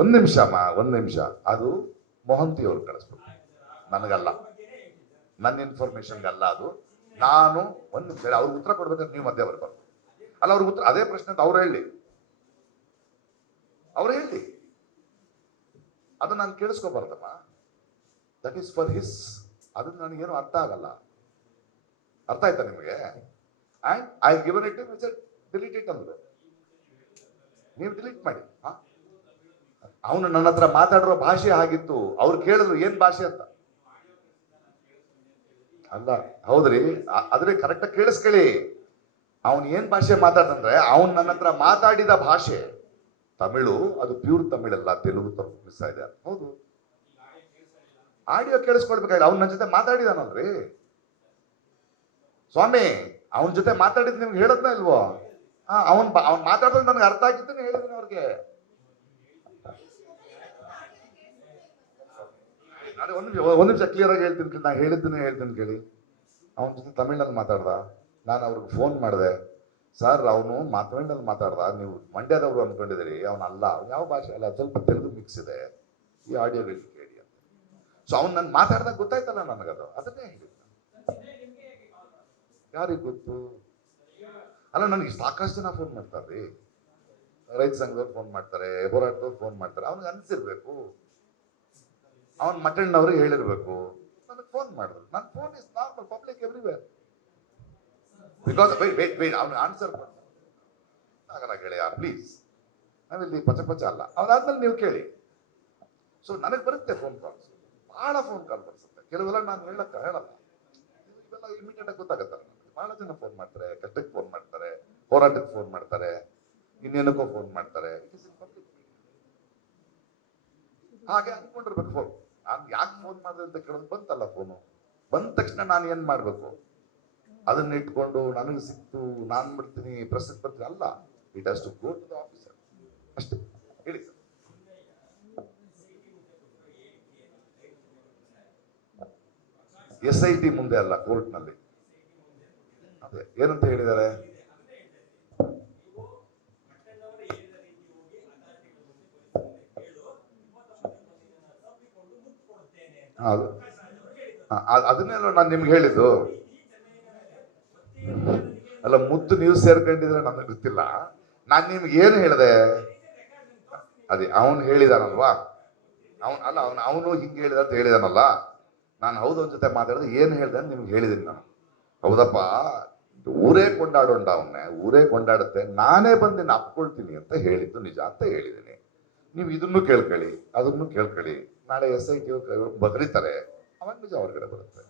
ಒಂದ್ ನಿಮಿಷ ಅಮ್ಮ, ಒಂದ್ ನಿಮಿಷ. ಅದು ಮೊಹಂತಿ ಅವ್ರು ಕಳಿಸ್ಬೇಕು, ನನಗಲ್ಲ, ನನ್ನ ಇನ್ಫಾರ್ಮೇಶನ್ಗಲ್ಲ ಅದು. ನಾನು ಒಂದ್ ನಿಮಿಷ ಅವ್ರಿಗೆ ಉತ್ತರ ಕೊಡ್ಬೇಕಾದ್ರೆ ನೀವು ಮಧ್ಯೆ ಬರ್ಬಾರ್ದು. ಅಲ್ಲ, ಅವ್ರಿಗೆ ಉತ್ತರ ಅದೇ ಪ್ರಶ್ನೆ ಅಂತ ಅವ್ರು ಹೇಳಿ, ಅದು ನಾನು ಕೇಳಿಸ್ಕೋಬಾರ್ದಮ್ಮ. That is for his. ಅದನ್ನ ನನಗೇನು ಅರ್ಥ ಆಗಲ್ಲ. ಅರ್ಥ ಆಯ್ತಾ ನಿಮಗೆ? And I given it delete it ಅಂದ್ರು, ನೀವು ಡಿಲೀಟ್ ಮಾಡಿ. ಅವನು ನನ್ನ ಹತ್ರ ಮಾತಾಡಿರೋ ಭಾಷೆ ಆಗಿತ್ತು. ಅವ್ರು ಕೇಳಿದ್ರು ಏನ್ ಭಾಷೆ ಅಂತ. ಅಲ್ಲ, ಹೌದ್ರಿ, ಅದ್ರೆ ಕರೆಕ್ಟಾಗಿ ಕೇಳಿಸ್ಕೊಳ್ಳಿ. ಅವನ್ ಏನ್ ಭಾಷೆ ಮಾತಾಡ್ತಂದ್ರೆ, ಅವನ್ ನನ್ನ ಹತ್ರ ಮಾತಾಡಿದ ಭಾಷೆ ತಮಿಳು. ಅದು ಪ್ಯೂರ್ ತಮಿಳಲ್ಲ, ತೆಲುಗು ಮಿಸ್ ಇದೆ. ಹೌದು, ಆಡಿಯೋ ಕೇಳಿಸ್ಕೊಳ್ಬೇಕಾಗಿಲ್ಲ. ಅವ್ನ ನನ್ನ ಜೊತೆ ಮಾತಾಡಿದಾನಲ್ರಿ ಸ್ವಾಮಿ. ಅವನ ಜೊತೆ ಮಾತಾಡಿದ್ ನಿಮ್ಗೆ ಹೇಳದ್ನ ಇಲ್ವೋ? ಅವ್ನ್ ಮಾತಾಡಿದ್ರೆ ನನ್ಗೆ ಅರ್ಥ ಆಗಿದ್ದೇನೆ ಹೇಳಿದ್ದೀನಿ ಅವ್ರಿಗೆ. ಅದೇ ಒಂದು ನಿಮಿಷ ಕ್ಲಿಯರ್ ಆಗಿ ಹೇಳ್ತೀನಿ. ನಾ ಹೇಳಿದ್ದೀನಿ ಕೇಳಿ. ಅವನ ಜೊತೆ ತಮಿಳ್ನಲ್ಲಿ ಮಾತಾಡ್ದ. ನಾನು ಅವ್ರಿಗೆ ಫೋನ್ ಮಾಡಿದೆ, ಸರ್ ಅವನು ತಮಿಳ್ನಲ್ಲಿ ಮಾತಾಡ್ದ, ನೀವು ಮಂಡ್ಯದವರು ಅನ್ಕೊಂಡಿದ್ದೀರಿ, ಅವನಲ್ಲ, ಅವ್ನು ಯಾವ ಭಾಷೆ ಅಲ್ಲ, ಸ್ವಲ್ಪ ತೆಲುಗು ಮಿಕ್ಸ್ ಇದೆ, ಈ ಆಡಿಯೋಗಳು ಕೇಳಿ ಅಂತ. ಸೊ ಅವ್ನು ನಾನು ಮಾತಾಡ್ದಾಗ ಗೊತ್ತಾಯ್ತಲ್ಲ ನನಗದು. ಅದನ್ನೇ ಹೇಳಿದ್ದ. ಯಾರಿಗೆ ಗೊತ್ತು? ಅಲ್ಲ, ನನಗೆ ಸಾಕಷ್ಟು ಜನ ಫೋನ್ ಮಾಡ್ತಾರ್ರಿ. ರೈತ ಸಂಘದವ್ರು ಫೋನ್ ಮಾಡ್ತಾರೆ, ಹೋರಾಟದವ್ರು ಫೋನ್ ಮಾಡ್ತಾರೆ. ಅವ್ನಿಗೆ ಅನ್ಸಿರ್ಬೇಕು, ಅವನ್ ಮಟಣ್ಣವ್ರಿಗೆ ಹೇಳಿರ್ಬೇಕು. ನನಗೆ ಫೋನ್ ಮಾಡಿದ್ರು. ನನ್ನ phone is normal, public everywhere. Because ಅವ್ನಿಗೆ ಆನ್ಸರ್ ಆಗಲ್ಲ ಗೆಳೆಯ, ಪ್ಲೀಸ್. ನಾವಿಲ್ಲಿ ಪಚ ಅಲ್ಲ. ಅದಾದ್ಮೇಲೆ ನೀವು ಕೇಳಿ. ಸೊ ನನಗೆ ಬರುತ್ತೆ ಫೋನ್ ಕಾಲ್ಸ್, ಬಹಳ ಫೋನ್ ಕಾಲ್ ಬರ್ತದೆ. ಕೆಲವೆಲ್ಲ ನಾನು ಹೇಳಲ್ಲ, ಇವೆಲ್ಲ ಇಮಿಡಿಯೇಟ್ ಆಗಿ ಗೊತ್ತಾಗತ್ತಲ್ಲ. ಬಹಳ ಜನ ಫೋನ್ ಮಾಡ್ತಾರೆ, ಕಷ್ಟಕ್ಕೆ ಫೋನ್ ಮಾಡ್ತಾರೆ, ಹೋರಾಟಕ್ಕೆ ಫೋನ್ ಮಾಡ್ತಾರೆ, ಇನ್ನೇನಕ್ಕೋ ಫೋನ್ ಮಾಡ್ತಾರೆ. ಹಾಗೆ ಅನ್ಕೊಂಡಿರ್ಬೇಕು ಫೋನ್. ನಾನು ಯಾಕೆ ಫೋನ್ ಮಾಡಿದೆ ಅಂತ ಕೇಳೋದು ಬಂತಲ್ಲ ಫೋನು. ಬಂದ ತಕ್ಷಣ ನಾನು ಏನ್ ಮಾಡ್ಬೇಕು? ಅದನ್ನ ಇಟ್ಕೊಂಡು ನನಗೆ ಸಿಕ್ತು ನಾನು ಬಿಡ್ತೀನಿ, ಪ್ರೆಸ್ಗೆ ಬರ್ತೀನಿ ಅಲ್ಲ. It has to go to the officer ಅಷ್ಟೇ. ಹೇಳಿ ಸರ್. SIT ಮುಂದೆ ಅಲ್ಲ, ಕೋರ್ಟ್ನಲ್ಲಿ. ಅದೇ ಏನಂತ ಹೇಳಿದ್ದಾರೆ? ಅದನ್ನೆಲ್ಲ ನಾನು ನಿಮ್ಗೆ ಹೇಳಿದ್ದು. ಅಲ್ಲ, ಮುತ್ತು ನೀವು ಸೇರ್ಕೊಂಡಿದ್ರೆ ನನಗೆ ಗೊತ್ತಿಲ್ಲ. ನಾನು ನಿಮ್ಗೆ ಏನು ಹೇಳಿದೆ? ಅದೇ ಅವನು ಹೇಳಿದಾನಲ್ವಾ, ಅವನು ಹಿಂಗೆ ಹೇಳಿದ ಅಂತ ಹೇಳಿದಾನಲ್ಲ. ನಾನು ಹೌದು ಅವನ ಜೊತೆ ಮಾತಾಡಿದ್ರೆ ಏನು ಹೇಳಿದೆ ಅಂತ ನಿಮ್ಗೆ ಹೇಳಿದ್ದೀನಿ ನಾನು. ಹೌದಪ್ಪ, ಊರೇ ಕೊಂಡಾಡೋಣ, ಅವನ್ನೇ ಊರೇ ಕೊಂಡಾಡುತ್ತೆ, ನಾನೇ ಬಂದು ನಿನ್ನ ಅಪ್ಕೊಳ್ತೀನಿ ಅಂತ ಹೇಳಿದ್ದು ನಿಜ ಅಂತ ಹೇಳಿದ್ದೀನಿ. ನೀವು ಇದನ್ನು ಕೇಳ್ಕೊಳ್ಳಿ, ಅದನ್ನು ಕೇಳ್ಕೊಳ್ಳಿ. ನಾಳೆ SIT ಬದಲಿತಾರೆ, ಅವಾಗ ನಿಜ ಹೊರಗಡೆ ಬರುತ್ತೆ.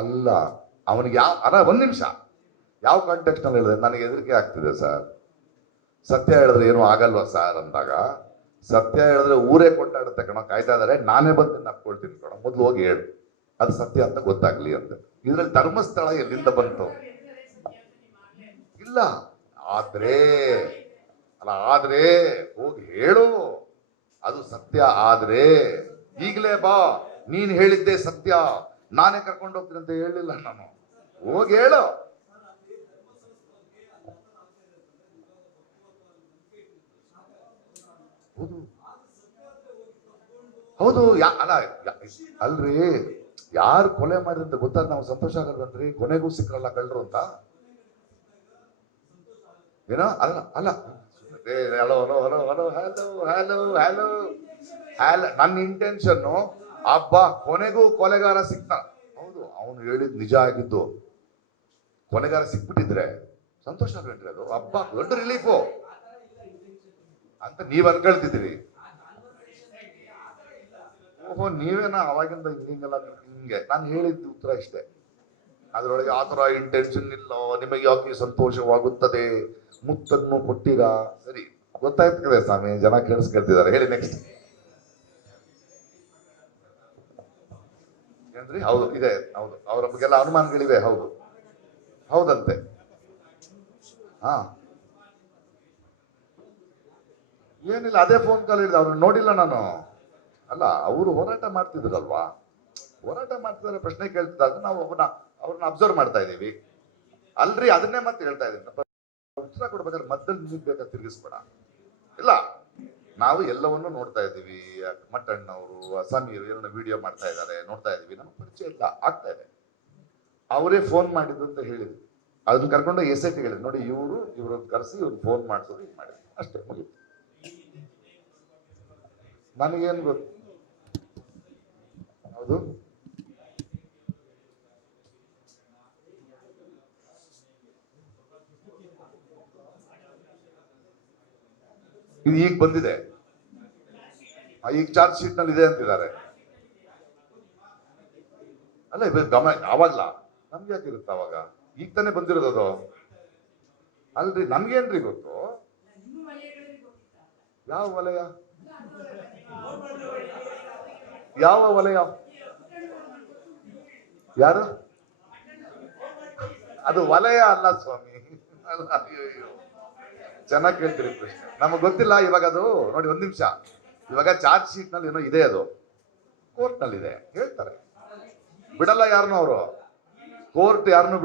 ಅಲ್ಲ ಅವನಿಗೆ ಒಂದ್ ನಿಮಿಷ, ಯಾವ ಕಾಂಟೆಕ್ಸ್ಟ್ ನಲ್ಲಿ ಹೇಳಿದ್ರೆ ನನಗೆ ಹೆದರಿಕೆ ಆಗ್ತಿದೆ ಸರ್. ಸತ್ಯ ಹೇಳಿದ್ರೆ ಏನು ಆಗಲ್ವಾ ಸರ್ ಅಂದಾಗ, ಸತ್ಯ ಹೇಳಿದ್ರೆ ಊರೇ ಕೊಂಡಾಡುತ್ತೆ ಕಣ, ಕಾಯ್ತಾ ಇದಾರೆ, ನಾನೇ ಬಂದು ನಪ್ಕೊಳ್ತೀನಿ ಕಣ, ಮೊದ್ಲು ಹೋಗಿ ಹೇಳು ಅದು ಸತ್ಯ ಅಂತ ಗೊತ್ತಾಗ್ಲಿ ಅಂತ. ಇದ್ರಲ್ಲಿ ಧರ್ಮಸ್ಥಳ ಎಲ್ಲಿಂದ ಬಂತು? ಇಲ್ಲ, ಆದ್ರೆ ಹೋಗಿ ಹೇಳು ಅದು ಸತ್ಯ. ಆದ್ರೆ ಈಗಲೇ ಬಾ, ನೀನ್ ಹೇಳಿದ್ದೆ ಸತ್ಯ, ನಾನೇ ಕರ್ಕೊಂಡು ಹೋಗ್ತೀನಿ ಅಂತ ಹೇಳಿಲ್ಲ ನಾನು. ಹೋಗಿ ಹೇಳು. ಹೌದು ಅಲ್ರಿ, ಯಾರು ಕೊಲೆ ಮಾಡಿದಂತ ಗೊತ್ತಾಗ ನಾವು ಸಂತೋಷ ಆಗಲ್ವಂದ್ರಿ? ಕೊನೆಗೂ ಸಿಕ್ರಲ್ಲ ಕಳ್ರು ಅಂತ ಏನೋ. ಅಲ್ಲ hello hello hello hello hello hello hello hello ನನ್ನ ಇಂಟೆನ್ಷನ್ನು ಹಬ್ಬ ಕೊನೆಗೂ ಕೊಲೆಗಾರ ಸಿಕ್ತಾನ. ಹೌದು, ಅವನು ಹೇಳಿದ್ ನಿಜ ಆಗಿದ್ದು. ಕೊಲೆಗಾರ ಸಿಕ್ಬಿಟ್ಟಿದ್ರೆ ಸಂತೋಷ ಆಗಲ್ರಿ, ಅದು ಹಬ್ಬ, ದೊಡ್ಡ ರಿಲೀಫು ಅಂತ ನೀವ್ ಅನ್ಕೊಳ್ತಿದ್ದೀರಿ. ಓಹೋ, ನೀವೇನ ಅವಾಗಿಂದ ಹಿಂಗೆಲ್ಲ ಹಿಂಗೆ. ನಾನು ಹೇಳಿದ್ದು ಉತ್ತರ ಇಷ್ಟೇ, ಅದರೊಳಗೆ ಆತರ ಇಂಟೆನ್ಷನ್ ಇಲ್ಲ. ನಿಮಗೆ ಯಾಕೆ ಸಂತೋಷವಾಗುತ್ತದೆ, ಮುತ್ತನ್ನು ಕೊಟ್ಟಿರಾ? ಸರಿ, ಗೊತ್ತಾಯ್ತದೆ ಸ್ವಾಮಿ, ಜನ ಕೇಳಿಸ್ಕೊಳ್ತಿದ್ದಾರೆ. ಹೇಳಿ ನೆಕ್ಸ್ಟ್ ಏನ್ರಿ? ಹೌದು ಇದೆ, ಹೌದು, ಅವ್ರ ಬಗ್ಗೆಲ್ಲ ಅನುಮಾನಗಳಿವೆ. ಹೌದಂತೆ. ಏನಿಲ್ಲ, ಅದೇ ಫೋನ್ ಕಾಲ್ ಹೇಳಿದೆ, ಅವ್ರನ್ನ ನೋಡಿಲ್ಲ ನಾನು. ಅಲ್ಲ, ಅವರು ಹೋರಾಟ ಮಾಡ್ತಿದ್ರಲ್ವಾ, ಹೋರಾಟ ಮಾಡ್ತಿದ್ದಾರೆ, ಪ್ರಶ್ನೆ ಕೇಳ್ತಿದ್ದಾಗ ನಾವು ಅವ್ರನ್ನ ಅಬ್ಸರ್ವ್ ಮಾಡ್ತಾ ಇದ್ದೀವಿ. ಅಲ್ರಿ ಅದನ್ನೇ ಮತ್ತೆ ಹೇಳ್ತಾ ಇದ್ದೀನಿ, ಉತ್ತರ ಕೊಡ್ಬೇಕಾದ್ರೆ ಮಧ್ಯದಲ್ಲಿ ನಿಮಗೆ ಬೇಕಾ ತಿರುಗಿಸ್ಬೇಡ. ಇಲ್ಲ, ನಾವು ಎಲ್ಲವನ್ನೂ ನೋಡ್ತಾ ಇದ್ದೀವಿ. ಮಟ್ಟಣ್ಣವರು ಸಮೀರ್ ಏನೋ ವಿಡಿಯೋ ಮಾಡ್ತಾ ಇದ್ದಾರೆ, ನೋಡ್ತಾ ಇದ್ದೀವಿ. ನಮ್ಗೆ ಪರಿಚಯ ಇಲ್ಲ, ಆಗ್ತಾ ಇದೆ. ಅವರೇ ಫೋನ್ ಮಾಡಿದ್ದು ಅಂತ ಹೇಳಿದ್ರು, ಅದನ್ನ ಕರ್ಕೊಂಡು SIT ಹೇಳಿದ್ರು, ನೋಡಿ ಇವ್ರನ್ನ ಕರೆಸಿ ಇವ್ರು ಫೋನ್ ಮಾಡಿಸೋದು ಇದು ಮಾಡಿದ್ರು, ಅಷ್ಟೇ ಮುಗಿತು. ನನಗೇನು ಗೊತ್ತು? ಹೌದು, ಇದು ಈಗ ಬಂದಿದೆ, ಈಗ ಚಾರ್ಜ್ ಶೀಟ್ ನಲ್ಲಿ ಇದೆ ಅಂತಿದ್ದಾರೆ. ಅಲ್ಲ ಇದು ಗಮನ ಆವಾಗ್ಲ ನಮ್ಗೆ ಯಾಕಿರುತ್ತೆ ಅವಾಗ? ಈಗ ತಾನೇ ಬಂದಿರೋದು ಅದು. ಅಲ್ರಿ ನಮ್ಗೇನ್ರಿ ಗೊತ್ತು? ಯಾವ ವಲಯ? ಯಾವ ವಲಯ? ಯಾರು? ಅದು ವಲಯ ಅಲ್ಲ ಸ್ವಾಮಿ. ಅಲ್ಲ, ಅಯ್ಯೋ ಚೆನ್ನಾಗಿ ಕೇಳ್ತೀರಿ ಪ್ರಶ್ನೆ. ನಮಗ್ ಗೊತ್ತಿಲ್ಲ ಇವಾಗ ಅದು. ನೋಡಿ ಒಂದ್ ನಿಮಿಷ, ಇವಾಗ ಚಾರ್ಜ್ ಶೀಟ್ ನಲ್ಲಿ ಏನೋ ಇದೆ, ಅದು ಕೋರ್ಟ್ ನಲ್ಲಿ ಇದೆ ಹೇಳ್ತಾರೆ. ಬಿಡಲ್ಲ ಯಾರನ್ನೂ ಅವರು, ಕೋರ್ಟ್ ಯಾರನ್ನೂ ಬಿಡಲ್ಲ.